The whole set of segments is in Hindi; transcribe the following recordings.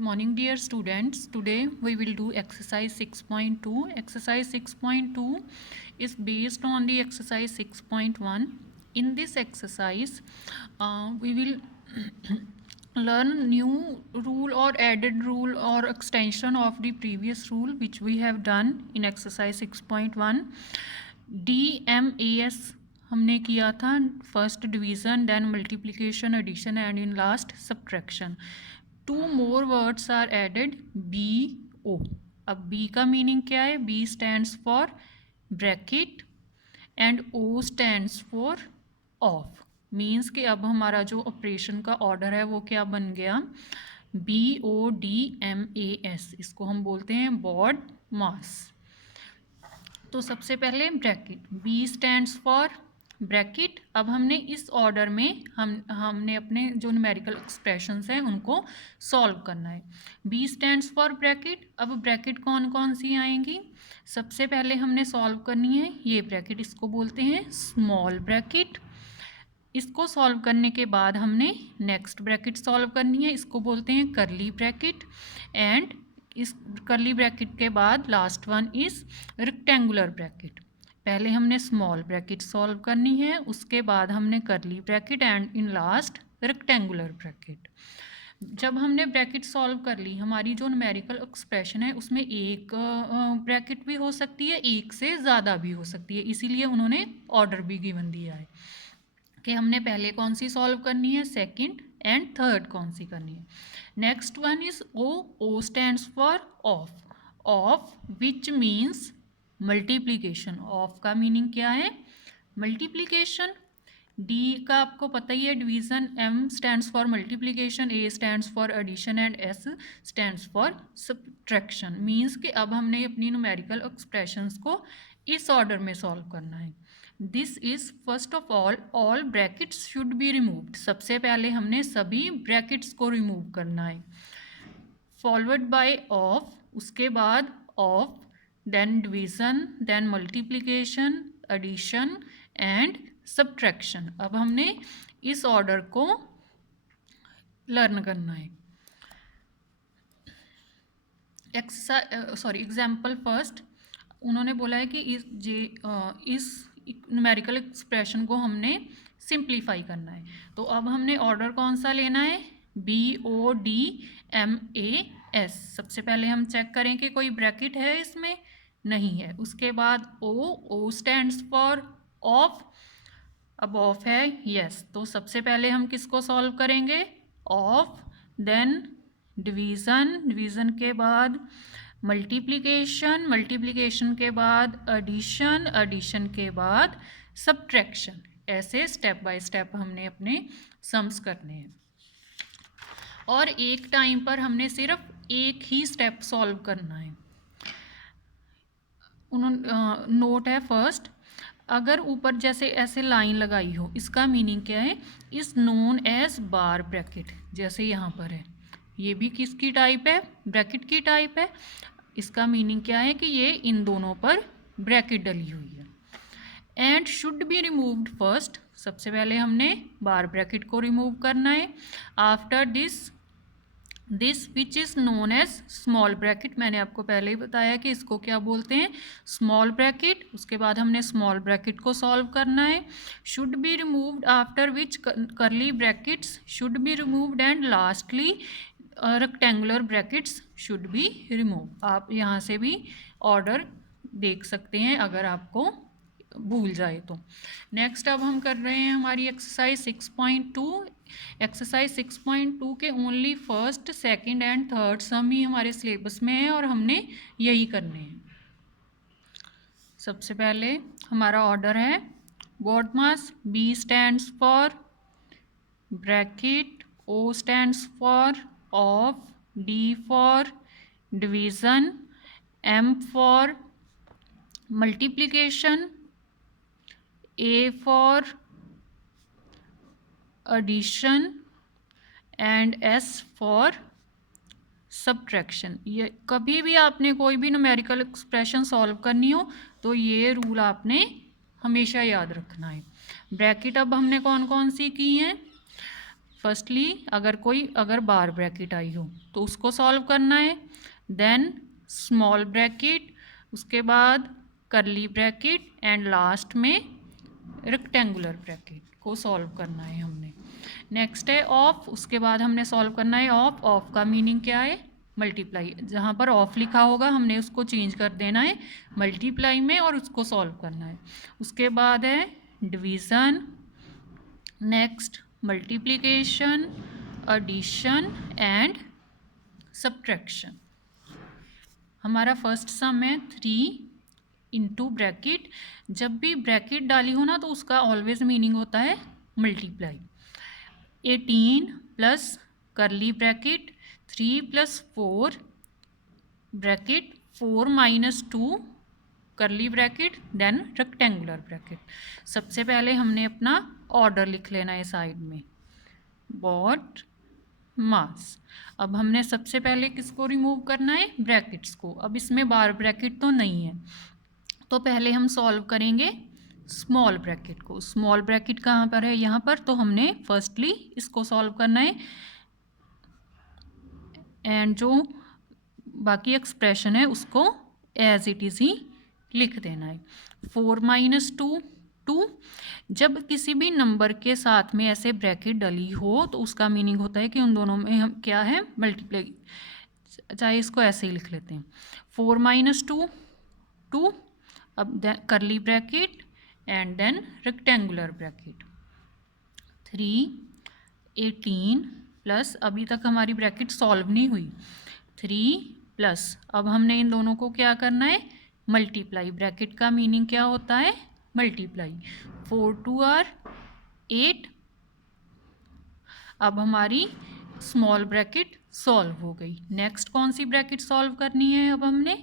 Good morning, dear students. Today we will do exercise 6.2. Exercise 6.2 is based on the exercise 6.1. In this exercise, we will learn new rule or added rule or extension of the previous rule which we have done in exercise 6.1. DMAS हमने किया था, first division, then multiplication, addition and in last subtraction. 2 more words are added, BO. अब B का मीनिंग क्या है? B stands for bracket and O stands for of. Means कि अब हमारा जो ऑपरेशन का ऑर्डर है वो क्या बन गया? BODMAS. इसको हम बोलते हैं बॉड मास. तो सबसे पहले bracket, B stands for bracket. अब हमने इस ऑर्डर में हमने अपने जो न्यूमेरिकल एक्सप्रेशंस हैं उनको सॉल्व करना है. B stands for bracket. अब ब्रैकेट कौन कौन सी आएंगी? सबसे पहले हमने सॉल्व करनी है ये ब्रैकेट, इसको बोलते हैं स्मॉल ब्रैकेट. इसको सॉल्व करने के बाद हमने नेक्स्ट ब्रैकेट सॉल्व करनी है, इसको बोलते हैं करली ब्रैकेट. एंड इस करली ब्रैकेट के बाद last one is rectangular bracket. पहले हमने स्मॉल ब्रैकेट सॉल्व करनी है, उसके बाद हमने करली bracket and in last rectangular bracket. जब हमने ब्रैकेट सॉल्व कर ली, हमारी जो न्यूमेरिकल एक्सप्रेशन है उसमें एक ब्रैकेट भी हो सकती है, एक से ज़्यादा भी हो सकती है. इसीलिए उन्होंने ऑर्डर भी गिवन दिया है कि हमने पहले कौन सी सॉल्व करनी है, सेकंड एंड थर्ड कौन सी करनी है. Next one is O stands for of. Of which means multiplication. Of का मीनिंग क्या है? मल्टीप्लीकेशन. D का आपको पता ही है division. M stands for multiplication, A stands for addition and S stands for subtraction. Means कि अब हमने अपनी न्यूमेरिकल एक्सप्रेशंस को इस ऑर्डर में सॉल्व करना है. This is first of all brackets should be removed. सबसे पहले हमने सभी ब्रैकेट्स को रिमूव करना है. फॉलोड बाय ऑफ, उसके बाद of, then division, then multiplication, addition and subtraction. अब हमने इस ऑर्डर को लर्न करना है. Example first. उन्होंने बोला है कि इस न्यूमेरिकल एक्सप्रेशन को हमने सिंप्लीफाई करना है. तो अब हमने ऑर्डर कौन सा लेना है? BODMAS. सबसे पहले हम चेक करें कि कोई ब्रैकेट है इसमें, नहीं है. उसके बाद O स्टैंड्स फॉर ऑफ. अब ऑफ है, यस. तो सबसे पहले हम किसको सॉल्व करेंगे? ऑफ. देन डिवीज़न, डिवीज़न के बाद मल्टीप्लिकेशन, मल्टीप्लिकेशन के बाद एडिशन, एडिशन के बाद सब्ट्रैक्शन. ऐसे स्टेप बाय स्टेप हमने अपने सम्स करने हैं. और एक टाइम पर हमने सिर्फ एक ही स्टेप सॉल्व करना है. नोट है फर्स्ट, अगर ऊपर जैसे ऐसे लाइन लगाई हो, इसका मीनिंग क्या है? Is known as bar bracket. जैसे यहाँ पर है, ये भी किसकी टाइप है? ब्रैकेट की टाइप है. इसका मीनिंग क्या है कि ये इन दोनों पर ब्रैकेट डली हुई है. And should be removed first. सबसे पहले हमने बार ब्रैकेट को रिमूव करना है. After this which is known as small bracket. मैंने आपको पहले ही बताया कि इसको क्या बोलते हैं, स्मॉल ब्रैकेट. उसके बाद हमने स्मॉल ब्रैकेट को सॉल्व करना है. Should be removed after which करली brackets should be removed and lastly rectangular brackets should be remove. आप यहाँ से भी ऑर्डर देख सकते हैं अगर आपको भूल जाए तो. नेक्स्ट अब हम कर रहे हैं हमारी एक्सरसाइज 6.2. एक्सरसाइज 6.2 के only first, second and third sum ही हमारे सिलेबस में है और हमने यही करने हैं. सबसे पहले हमारा ऑर्डर है BODMAS. B stands for bracket, O stands for of, D for division, M for multiplication, A for addition and S for subtraction. ये कभी भी आपने कोई भी न्यूमेरिकल एक्सप्रेशन सॉल्व करनी हो तो ये रूल आपने हमेशा याद रखना है. ब्रैकेट अब हमने कौन कौन सी की हैं? फर्स्टली अगर बार ब्रैकेट आई हो तो उसको सॉल्व करना है, देन स्मॉल ब्रैकेट, उसके बाद करली ब्रैकेट एंड लास्ट में रेक्टेंगुलर ब्रैकेट को सॉल्व करना है हमने। नेक्स्ट है ऑफ, उसके बाद हमने सॉल्व करना है ऑफ। ऑफ का मीनिंग क्या है? मल्टीप्लाई। जहाँ पर ऑफ लिखा होगा हमने उसको चेंज कर देना है मल्टीप्लाई में और उसको सॉल्व करना है। उसके बाद है division, next multiplication, addition and subtraction. हमारा फर्स्ट सम है 3 इंटू ब्रैकेट। जब भी ब्रैकेट डाली हो ना तो उसका ऑलवेज मीनिंग होता है मल्टीप्लाई। 18 प्लस करली ब्रैकेट 3 प्लस 4 ब्रैकेट 4 माइनस 2 करली ब्रैकेट देन रेक्टेंगुलर ब्रैकेट। सबसे पहले हमने अपना ऑर्डर लिख लेना है साइड में, बॉड मास। अब हमने सबसे पहले किसको रिमूव करना है? ब्रैकेट्स को। अब इसमें बार ब्रैकेट तो नहीं है तो पहले हम सॉल्व करेंगे स्मॉल ब्रैकेट को। स्मॉल ब्रैकेट कहाँ पर है? यहाँ पर। तो हमने फर्स्टली इसको सॉल्व करना है एंड जो बाकी एक्सप्रेशन है उसको एज इट इज़ ही लिख देना है। 4 माइनस 2 2। जब किसी भी नंबर के साथ में ऐसे ब्रैकेट डली हो तो उसका मीनिंग होता है कि उन दोनों में हम क्या है? मल्टीप्लाई। चाहे इसको ऐसे ही लिख लेते हैं, 4 माइनस 2 2। अब करली bracket and then rectangular bracket 3 18 plus, अभी तक हमारी ब्रैकेट सॉल्व नहीं हुई, 3 प्लस, अब हमने इन दोनों को क्या करना है? मल्टीप्लाई। ब्रैकेट का मीनिंग क्या होता है? मल्टीप्लाई। 4 2 आर 8। अब हमारी स्मॉल ब्रैकेट सॉल्व हो गई। नेक्स्ट कौन सी ब्रैकेट सॉल्व करनी है? अब हमने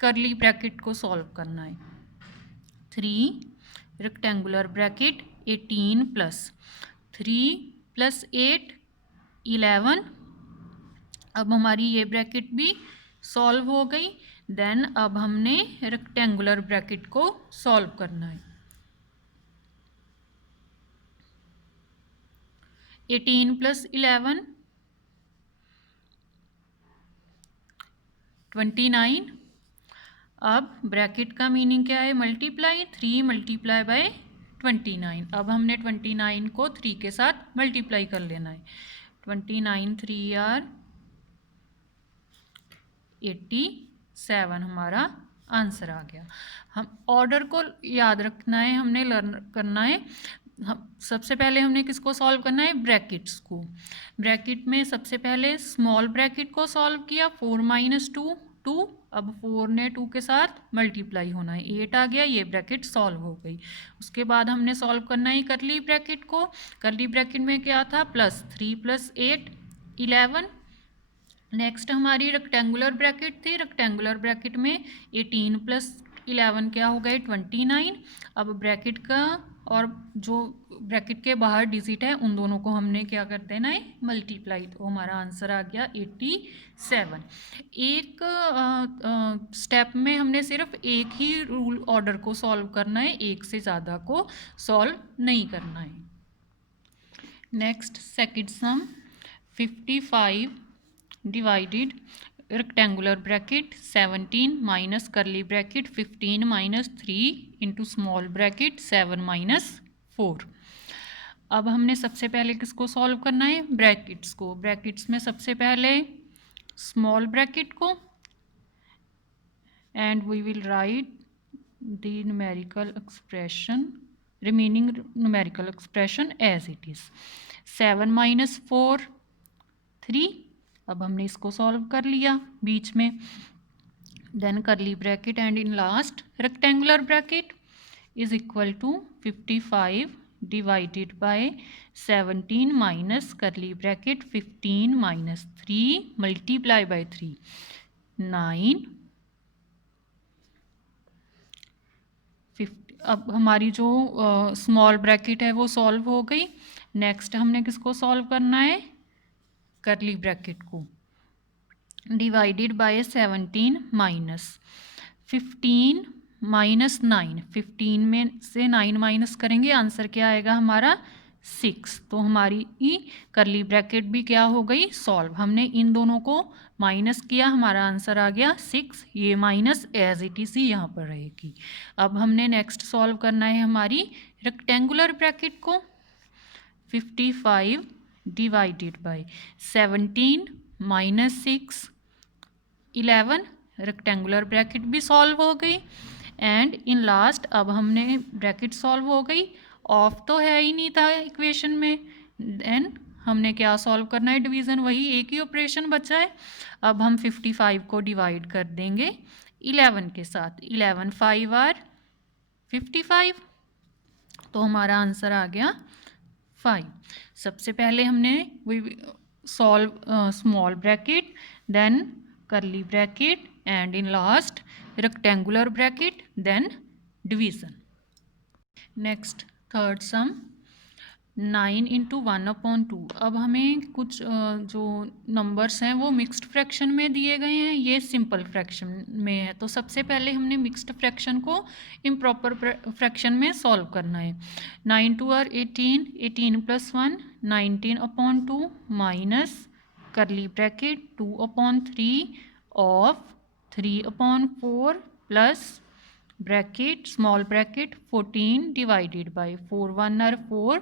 करली ब्रैकेट को सॉल्व करना है। 3 रेक्टेंगुलर ब्रैकेट 18 प्लस 3 प्लस 8 11। अब हमारी ये ब्रैकेट भी सॉल्व हो गई। देन अब हमने रेक्टेंगुलर ब्रैकेट को सॉल्व करना है। 18 प्लस 11 29। अब ब्रैकेट का मीनिंग क्या है? मल्टीप्लाई। 3 multiply bye 29। अब हमने 29 को 3 के साथ मल्टीप्लाई कर लेना है। 29 3 आर 87 हमारा आंसर आ गया। हम ऑर्डर को याद रखना है, हमने लर्न करना है। हम सबसे पहले हमने किसको सॉल्व करना है? ब्रैकेट्स को। ब्रैकेट में सबसे पहले स्मॉल ब्रैकेट को सॉल्व किया, 4 माइनस 2 2। अब 4 ने 2 के साथ मल्टीप्लाई होना है, 8 आ गया, ये ब्रैकेट सॉल्व हो गई। उसके बाद हमने सॉल्व करना है करली ब्रैकेट को। करली ब्रैकेट में क्या था? Plus 3 plus 8 11। नेक्स्ट हमारी रेक्टेंगुलर ब्रैकेट थी। रेक्टेंगुलर ब्रैकेट में 18 प्लस 11 क्या हो गए? 29। अब ब्रैकेट का और जो ब्रैकेट के बाहर डिजिट है उन दोनों को हमने क्या कर देना है? मल्टीप्लाई। तो हमारा आंसर आ गया 87। एक स्टेप में हमने सिर्फ एक ही रूल ऑर्डर को सॉल्व करना है, एक से ज़्यादा को सॉल्व नहीं करना है। नेक्स्ट सेकंड सम 55 divided rectangular bracket 17 minus curly bracket 15 minus 3 into small bracket 7 minus 4। अब हमने सबसे पहले किसको सॉल्व करना है? ब्रैकेट्स को। ब्रैकेट्स में सबसे पहले स्मॉल ब्रैकेट को and we will write the numerical expression, remaining numerical expression as it is. 7 minus 4 3। अब हमने इसको सॉल्व कर लिया बीच में। Then curly bracket and in last rectangular bracket is equal to 55 divided by 17 minus curly bracket 15 minus 3 multiply by 3 9। अब हमारी जो स्मॉल ब्रैकेट है वो सॉल्व हो गई। नेक्स्ट हमने किसको सॉल्व करना है? करली ब्रैकेट को। Divided by 17 minus 15 minus 9। 15 में से 9 माइनस करेंगे, आंसर क्या आएगा हमारा? 6। तो हमारी करली ब्रैकेट भी क्या हो गई, सॉल्व। हमने इन दोनों को माइनस किया, हमारा आंसर आ गया 6। ये माइनस एज इट इज़ ही यहाँ पर रहेगी। अब हमने नेक्स्ट सॉल्व करना है हमारी रेक्टेंगुलर ब्रैकेट को। 55 divided by 17 minus 6 11। Rectangular bracket भी सॉल्व हो गई। एंड इन लास्ट अब हमने ब्रैकेट सॉल्व हो गई, ऑफ तो है ही नहीं था इक्वेशन में। देन हमने क्या सॉल्व करना है, डिवीज़न, वही एक ही ऑपरेशन बचा है। अब हम 55 को डिवाइड कर देंगे 11 के साथ। 11 5 आर 55, तो हमारा आंसर आ गया 5। सबसे पहले हमने solve small bracket, then curly bracket, and in last rectangular bracket, then division. Next third sum 9 into 1/2। अब हमें कुछ जो नंबर्स हैं वो मिक्स्ड फ्रैक्शन में दिए गए हैं, ये सिंपल फ्रैक्शन में है। तो सबसे पहले हमने मिक्स्ड फ्रैक्शन को इम्प्रॉपर फ्रैक्शन में सॉल्व करना है। 9 2 are 18, 18 + 1 19/2 minus curly bracket 2/3 of 3/4 plus bracket small bracket 14 divided by 4 1 are 4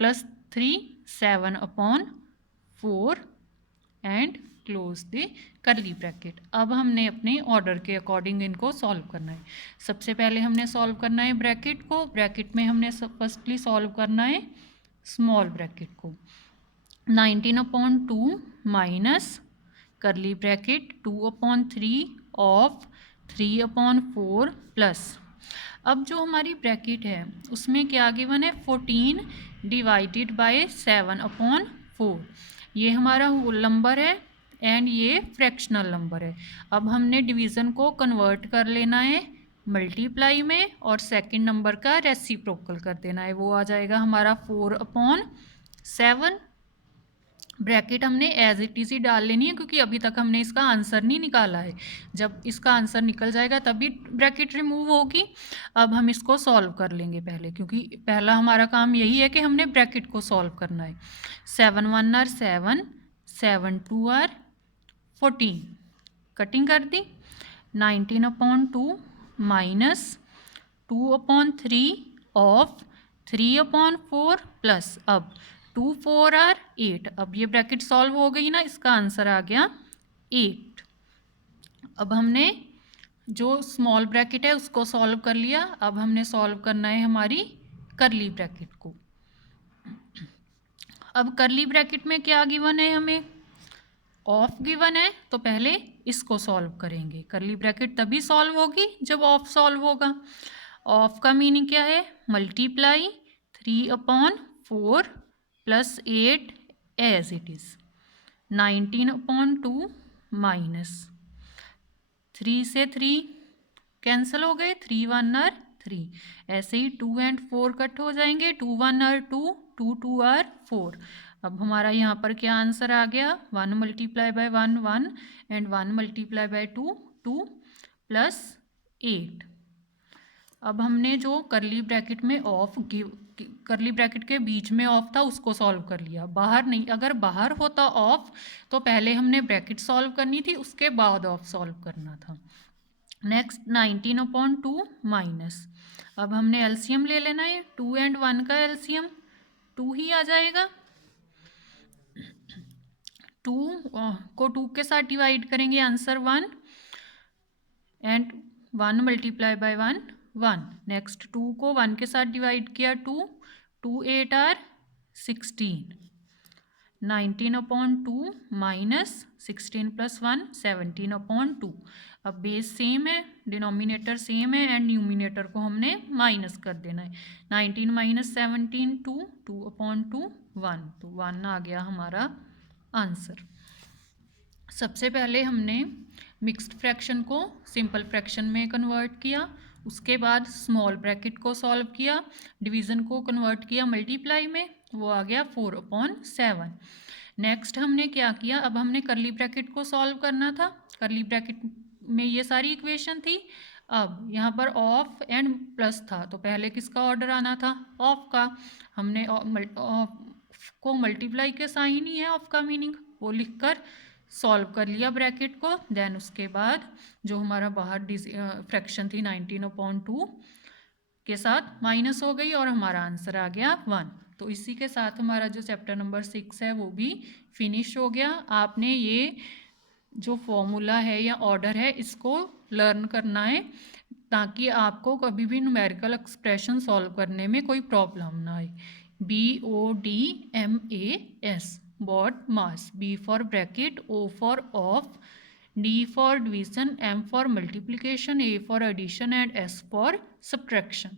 plus 3 7/4 and close the curly bracket. अब हमने अपने ऑर्डर के अकॉर्डिंग इनको सॉल्व करना है। सबसे पहले हमने सॉल्व करना है ब्रैकेट को। ब्रैकेट में हमने फर्स्टली सॉल्व करना है स्मॉल ब्रैकेट को। 19/2 minus curly bracket 2/3 of 3/4 plus, अब जो हमारी ब्रैकेट है उसमें क्या गिवन है, 14 डिवाइडेड बाय 7/4। ये हमारा होल नंबर है एंड ये फ्रैक्शनल नंबर है। अब हमने डिवीज़न को कन्वर्ट कर लेना है मल्टीप्लाई में और सेकंड नंबर का रेसिप्रोकल कर देना है। वो आ जाएगा हमारा 4/7। ब्रैकेट हमने एज इट इज़ ही डाल लेनी है क्योंकि अभी तक हमने इसका आंसर नहीं निकाला है। जब इसका आंसर निकल जाएगा तभी ब्रैकेट रिमूव होगी। अब हम इसको सॉल्व कर लेंगे पहले, क्योंकि पहला हमारा काम यही है कि हमने ब्रैकेट को सॉल्व करना है। 7 1 आर 7, 7 2 आर 14, कटिंग कर दी। 19/2 माइनस 2/3 ऑफ 3/4 प्लस, अब 2 4 आर 8। अब ये ब्रैकेट सॉल्व हो गई ना, इसका आंसर आ गया 8। अब हमने जो स्मॉल ब्रैकेट है उसको सॉल्व कर लिया। अब हमने सॉल्व करना है हमारी करली ब्रैकेट को। अब करली ब्रैकेट में क्या गिवन है, हमें ऑफ गिवन है, तो पहले इसको सॉल्व करेंगे। करली ब्रैकेट तभी सॉल्व होगी जब ऑफ सॉल्व होगा। ऑफ का मीनिंग क्या है, multiply 3/4 plus 8 as it is. 19/2 minus 3 से 3 कैंसिल हो गए, 3 1 आर 3। ऐसे ही 2 एंड 4 कट हो जाएंगे, 2 1 आर 2, 2 2 आर 4। अब हमारा यहाँ पर क्या आंसर आ गया, 1 multiply by 1 1 and 1 multiply by 2 2 plus 8। अब हमने जो करली ब्रैकेट में करली ब्रैकेट के बीच में ऑफ था उसको सॉल्व कर लिया, बाहर नहीं। अगर बाहर होता ऑफ तो पहले हमने ब्रैकेट सॉल्व करनी थी, उसके बाद ऑफ सॉल्व करना था। नेक्स्ट 19/2 माइनस, अब हमने एलसीएम ले लेना है। 2 एंड 1 का एलसीएम 2 ही आ जाएगा। 2 को 2 के साथ डिवाइड करेंगे, answer 1 and 1 multiply by 1 1। Next 2 को 1 के साथ डिवाइड किया, 2 2 8 आर 16। 19/2 माइनस 16 + 1 17/2। अब बेस सेम है, डिनोमिनेटर सेम है एंड न्यूमिनेटर को हमने माइनस कर देना है। 19 माइनस 17 2, 2/2 1, तो 1 आ गया हमारा आंसर। सबसे पहले हमने मिक्स्ड फ्रैक्शन को सिंपल फ्रैक्शन में कन्वर्ट किया, उसके बाद स्मॉल ब्रैकेट को सॉल्व किया, डिवीज़न को कन्वर्ट किया मल्टीप्लाई में, वो आ गया 4/7। नेक्स्ट हमने क्या किया, अब हमने करली ब्रैकेट को सॉल्व करना था। करली ब्रैकेट में ये सारी इक्वेशन थी। अब यहाँ पर ऑफ एंड प्लस था तो पहले किसका ऑर्डर आना था, ऑफ का। हमने ऑफ को मल्टीप्लाई के साइन ही है ऑफ का मीनिंग, वो लिखकर सॉल्व कर लिया ब्रैकेट को। देन उसके बाद जो हमारा बाहर फ्रैक्शन थी 19/2 के साथ माइनस हो गई और हमारा आंसर आ गया 1। तो इसी के साथ हमारा जो चैप्टर नंबर 6 है वो भी फिनिश हो गया। आपने ये जो फॉर्मूला है या ऑर्डर है इसको लर्न करना है ताकि आपको कभी भी न्यूमेरिकल एक्सप्रेशन सॉल्व करने में कोई प्रॉब्लम ना आए। BODMAS BODMAS, B for bracket, O for of, D for division, M for multiplication, A for addition and S for subtraction.